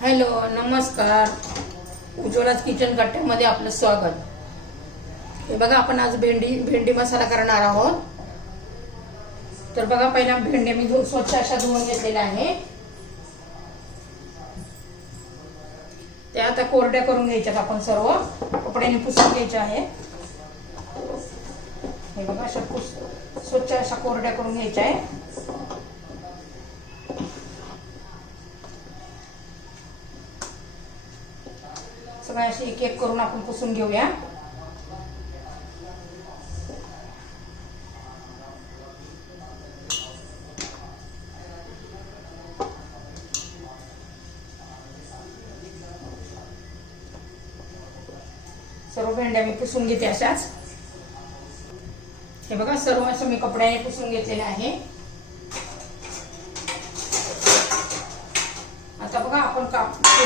Hello नमस्कार. उज्ज्वलाच kitchen कट्ट्यामध्ये आपलं स्वागत. हे बघा आपण आज भेंडी भेंडी मसाला करणार आहोत. तर बघा पहिला भेंडी मी स्वच्छ अशा धुवून घेतलेल्या आहे. त्या आता कोरड्या करून घ्यायच्यात आपण सर्व. कपड्याने पुसून घ्यायच्या आहे हे बघा अशा पुस स्वच्छ अशा कोरड्या करून घ्यायच्या आहे सगळ्या अशी एक एक करून आपण पुसून घेऊया. सर्व भेंड्या मी पुसून घेते अशाच. हे बघा सर्व असं मी कपड्याने पुसून घेतलेले आहे.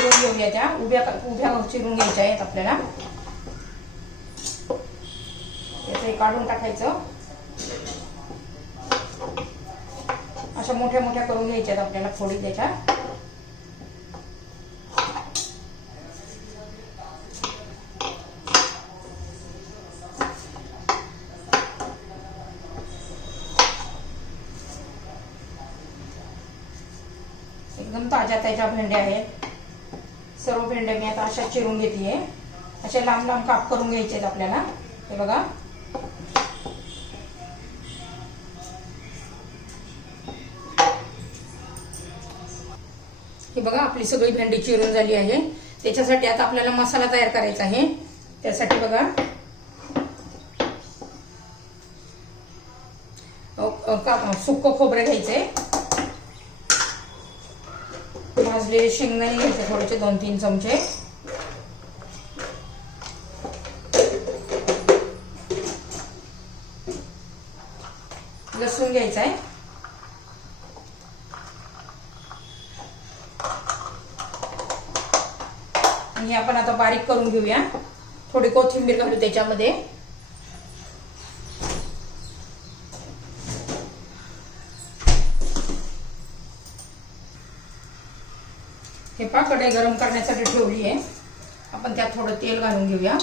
चिरून घेऊया त्या. उभ्या उभ्या चिरून घ्यायच्या आहेत आपल्याला. याचं काढून टाकायचं. अशा मोठ्या मोठ्या करून घ्यायच्यात आपल्याला फोडी त्याच्या. एकदम ताज्या ताज्या भेंड्या आहेत. सर्व भेंड्या मी आता अशा चिरून घेते अशा लांब लांब काप करून घ्यायचे आहेत आपल्याला. हे बघा. हे बघा आपली सगळी भेंडी चिरून झाली आहे. त्याच्यासाठी आता आपल्याला मसाला तयार करायचा आहे. त्यासाठी बघा. का सुक्क खोबरं घ्यायचंय. भाजलेले शेंगदाणे घ्यायचे थोडेसे दोन तीन चमचे. लसूण घ्यायचा आहे. आणि आपण आता बारीक करून घेऊया. थोडी कोथिंबीर घालू त्याच्यामध्ये. हे पा कढई गरम करण्यासाठी ठेवली आहे. आपण त्यात थोडं तेल घालून घेऊया.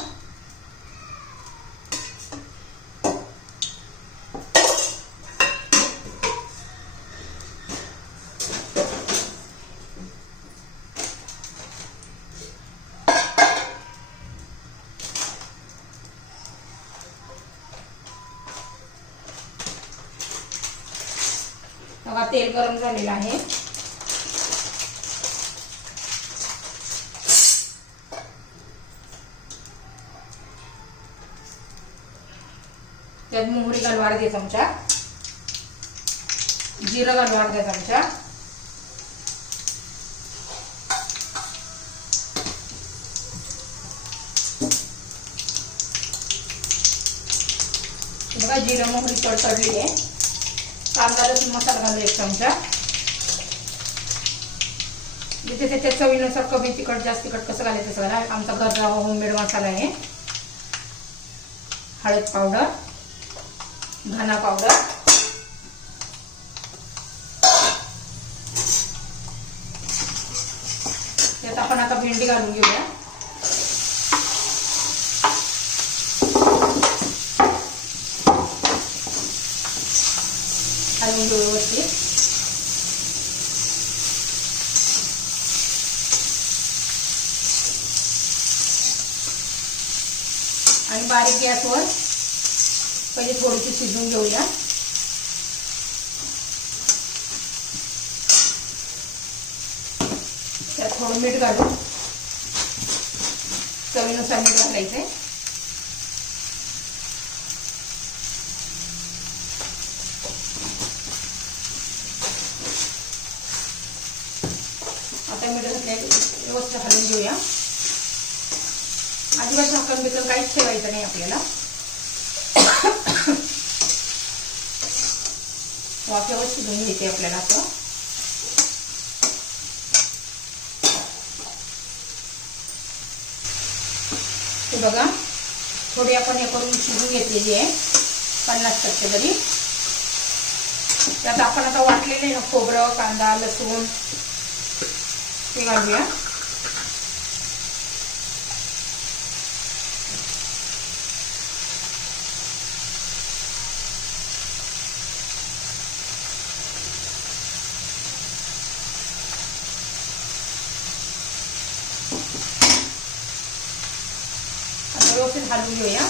तेल गरम झालेलं आहे. त्यात मोहरी घालू अर्ध्या चमचा. जिरं घालू अर्ध्या चमचा. बघा जिरं मोहरी तडतडली आहे. कांदा लसूण मसाला घालू एक चमचा. जिथे त्याच्या चवीनुसार कमी तिखट जास्त तिखट कसं घालायचं तसं घाला आमचा घरचा होममेड मसाला आहे. हळद पावडर. धना पावडर. त्यात आपण आता भेंडी घालून घेऊया. घालून घेऊ व्यवस्थित. आणि बारीक गॅसवर पहिले थोडीशी शिजवून घेऊया. त्यात थोडं मीठ घालू चवीनुसार मीठ घालायचंय. आता मीठ घातल्या व्यवस्थित घालून घेऊया. अजिबात झाकण बिकन काहीच ठेवायचं नाही आपल्याला. वाफेवर शिजवून घेते आपल्याला असं हे बघा थोडी आपण हे करून शिजून घेतलेली आहे पन्नास टक्के तरी. त्यात आपण आता वाटलेले ना खोबरं कांदा लसूण ते घालूया. व्यवस्थित हलवून घेऊया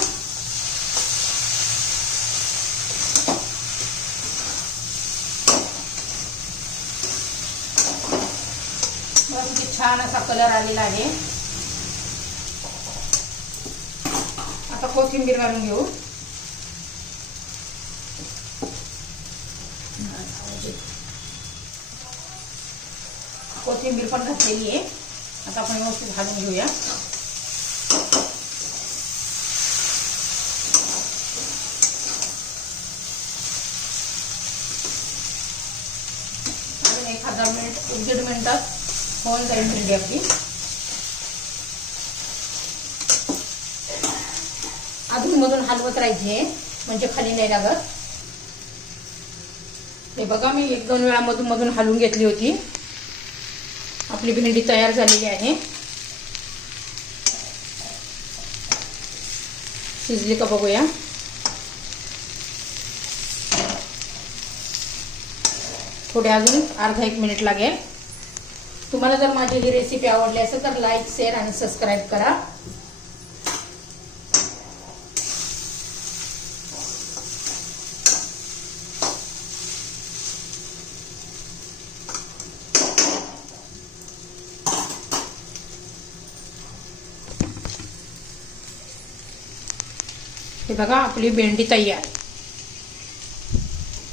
छान असा कलर आलेला आहे आता कोथिंबीर घालून घेऊ कोथिंबीर पण घातलेली आहे आता आपण व्यवस्थित घालून घेऊया अजून एक हजार मिनिट एक दीड मिनटात होऊन जाईल भेंडी आपली अधूनमधून हलवत राहायची आहे म्हणजे खाली नाही लागत. हे बघा मी एक दोन वेळा मधून मधून हलवून घेतली होती. आपली भेंडी तयार झालेली आहे. शिजली का बघूया. थोडे अजून अर्धा एक मिनिट लागेल. तुम्हाला जर माझी ही रेसिपी आवडली असेल तर लाईक शेअर आणि सबस्क्राईब करा. हे बघा आपली भेंडी तयार.